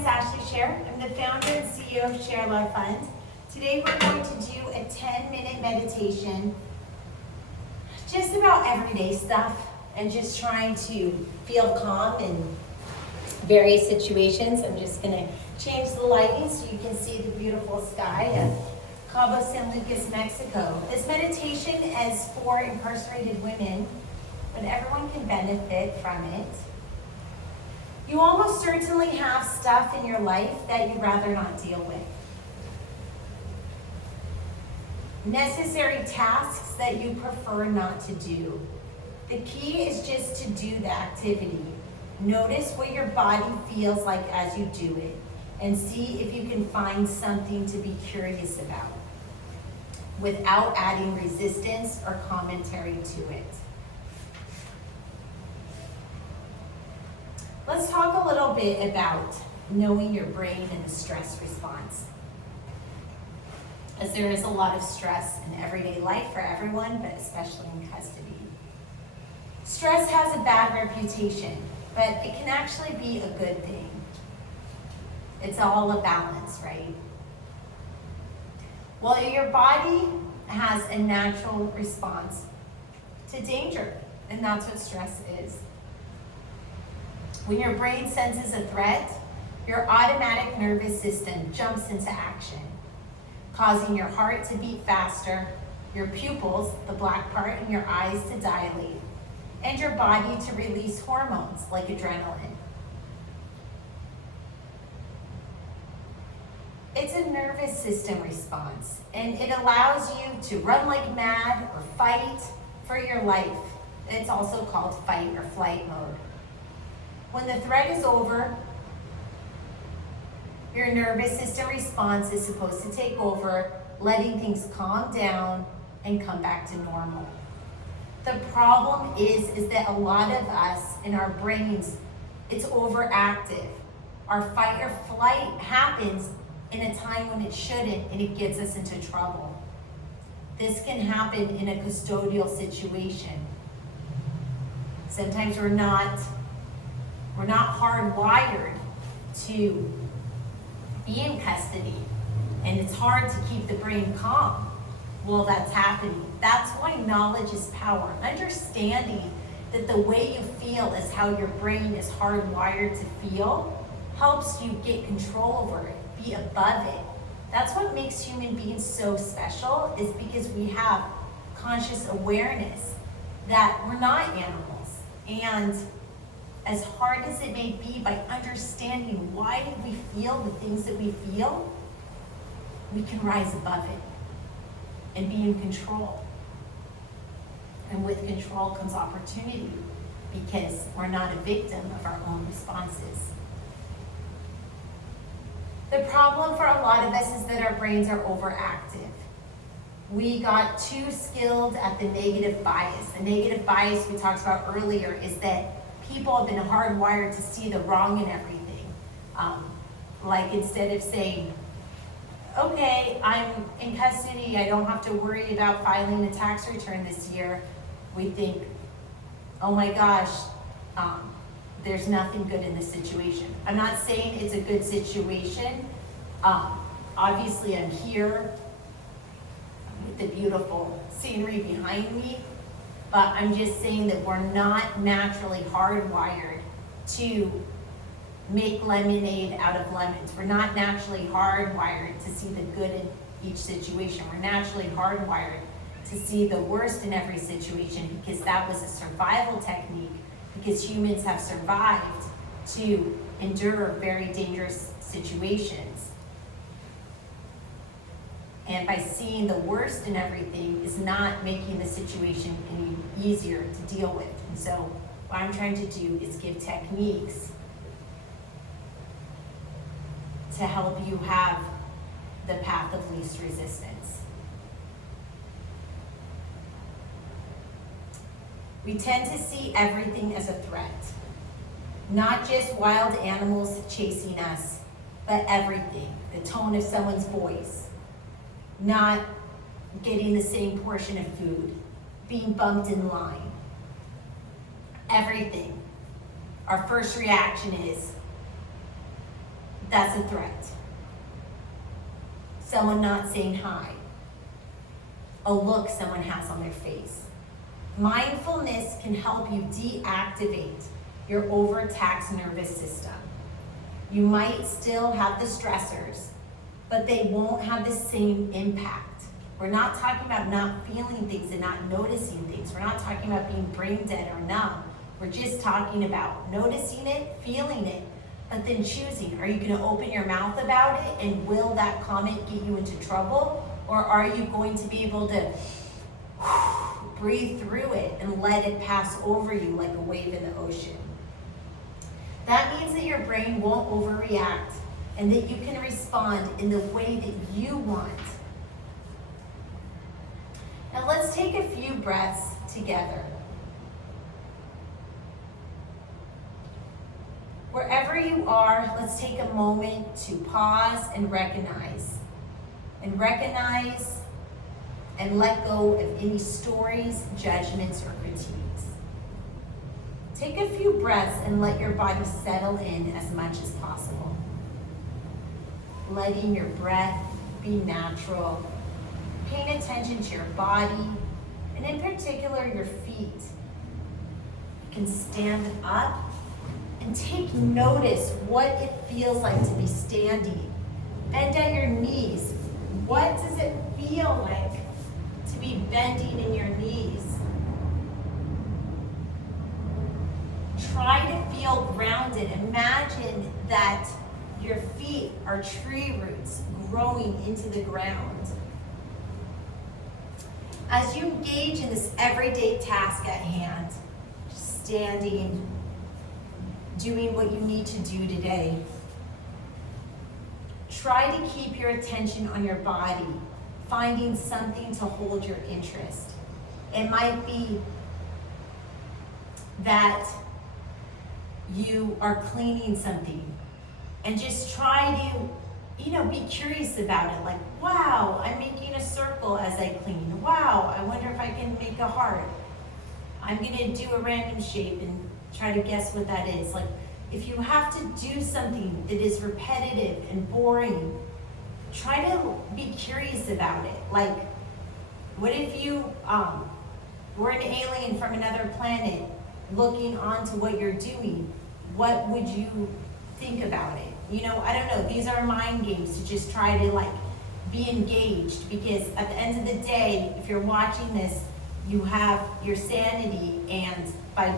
is Ashley Share. I'm the founder and CEO of ShareLove.Fund. Today we're going to do a 10-minute meditation, just about everyday stuff and just trying to feel calm in various situations. I'm just going to change the lighting so you can see the beautiful sky of Cabo San Lucas, Mexico. This meditation is for incarcerated women, but everyone can benefit from it. You almost certainly have stuff in your life that you'd rather not deal with. Necessary tasks that you prefer not to do. The key is just to do the activity. Notice what your body feels like as you do it, and see if you can find something to be curious about, without adding resistance or commentary to it. Let's talk a little bit about knowing your brain and the stress response. As there is a lot of stress in everyday life for everyone, but especially in custody. Stress has a bad reputation, but it can actually be a good thing. It's all a balance, right? Well, your body has a natural response to danger, and that's what stress is. When your brain senses a threat, your automatic nervous system jumps into action, causing your heart to beat faster, your pupils, the black part in your eyes, to dilate, and your body to release hormones like adrenaline. It's a nervous system response, and it allows you to run like mad or fight for your life. It's also called fight or flight mode. When the threat is over, your nervous system response is supposed to take over, letting things calm down and come back to normal. The problem is that a lot of us in our brains, it's overactive. Our fight or flight happens in a time when it shouldn't, and it gets us into trouble. This can happen in a custodial situation. Sometimes we're not hardwired to be in custody, and it's hard to keep the brain calm while that's happening. That's why knowledge is power. Understanding that the way you feel is how your brain is hardwired to feel helps you get control over it, be above it. That's what makes human beings so special, is because we have conscious awareness that we're not animals. And as hard as it may be, by understanding why we feel the things that we feel, we can rise above it and be in control. And with control comes opportunity, because we're not a victim of our own responses. The problem for a lot of us is that our brains are overactive. We got too skilled at the negative bias. The negative bias we talked about earlier is that people have been hardwired to see the wrong in everything. Like, instead of saying, okay, I'm in custody, I don't have to worry about filing a tax return this year, we think, oh my gosh, there's nothing good in this situation. I'm not saying it's a good situation. Obviously, I'm here with the beautiful scenery behind me, but I'm just saying that we're not naturally hardwired to make lemonade out of lemons. We're not naturally hardwired to see the good in each situation. We're naturally hardwired to see the worst in every situation, because that was a survival technique, because humans have survived to endure very dangerous situations. And by seeing the worst in everything is not making the situation any easier to deal with. And so what I'm trying to do is give techniques to help you have the path of least resistance. We tend to see everything as a threat. Not just wild animals chasing us, but everything. The tone of someone's voice, not getting the same portion of food, being bumped in line. Everything. Our first reaction is That's a threat. Someone not saying hi. A look someone has on their face. Mindfulness can help you deactivate your overtaxed nervous system. You might still have the stressors, but they won't have the same impact. We're not talking about not feeling things and not noticing things. We're not talking about being brain dead or numb. We're just talking about noticing it, feeling it, but then choosing. Are you gonna open your mouth about it, and will that comment get you into trouble? Or are you going to be able to breathe through it and let it pass over you like a wave in the ocean? That means that your brain won't overreact and that you can respond in the way that you want. Now let's take a few breaths together. Wherever you are, let's take a moment to pause and recognize. And recognize and let go of any stories, judgments, or critiques. Take a few breaths and let your body settle in as much as possible. Letting your breath be natural. Paying attention to your body, and in particular your feet. You can stand up and take notice what it feels like to be standing. Bend at your knees. What does it feel like to be bending in your knees? Try to feel grounded. Imagine that your feet are tree roots growing into the ground. As you engage in this everyday task at hand, standing, doing what you need to do today, try to keep your attention on your body, finding something to hold your interest. It might be that you are cleaning something, and just try to be curious about it. Like, wow, I'm making a circle as I clean. Wow, I wonder if I can make a heart. I'm gonna do a random shape and try to guess what that is. Like, if you have to do something that is repetitive and boring, try to be curious about it. Like, what if you were an alien from another planet looking onto what you're doing? What would you think about it? I don't know. These are mind games to just try to be engaged, because at the end of the day, if you're watching this, you have your sanity, and by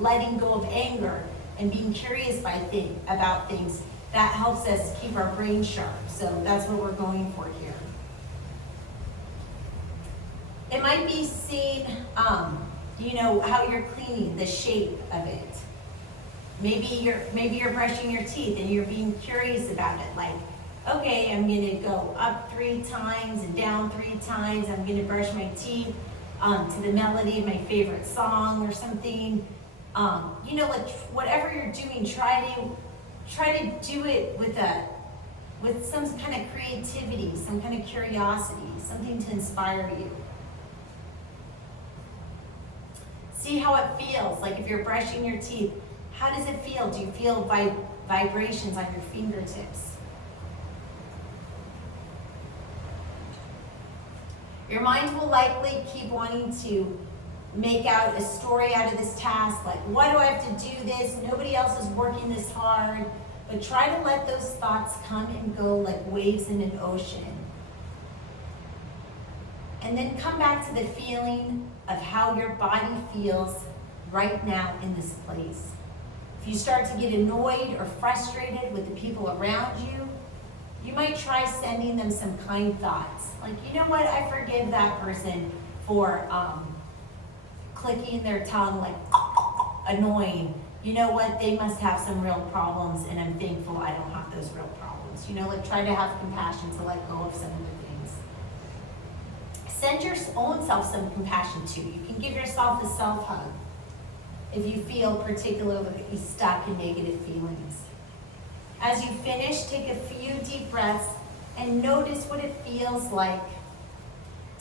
letting go of anger and being curious about things, that helps us keep our brain sharp. So that's what we're going for here. It might be seeing, how you're cleaning, the shape of it. Maybe you're brushing your teeth and you're being curious about it. Like, okay, I'm gonna go up 3 times and down 3 times. I'm gonna brush my teeth to the melody of my favorite song or something. Whatever you're doing, try to do it with some kind of creativity, some kind of curiosity, something to inspire you. See how it feels. Like, if you're brushing your teeth, how does it feel? Do you feel vibrations on your fingertips? Your mind will likely keep wanting to make out a story out of this task, like, why do I have to do this? Nobody else is working this hard. But try to let those thoughts come and go like waves in an ocean. And then come back to the feeling of how your body feels right now in this place. If you start to get annoyed or frustrated with the people around you, you might try sending them some kind thoughts. Like, you know what, I forgive that person for clicking their tongue, like annoying. You know what, they must have some real problems, and I'm thankful I don't have those real problems. Try to have compassion to let go of some of the things. Send your own self some compassion too. You can give yourself a self-hug if you feel particularly stuck in negative feelings. As you finish, take a few deep breaths and notice what it feels like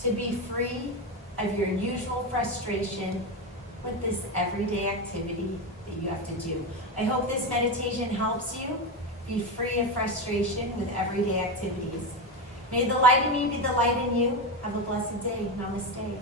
to be free of your usual frustration with this everyday activity that you have to do. I hope this meditation helps you. Be free of frustration with everyday activities. May the light in me be the light in you. Have a blessed day. Namaste.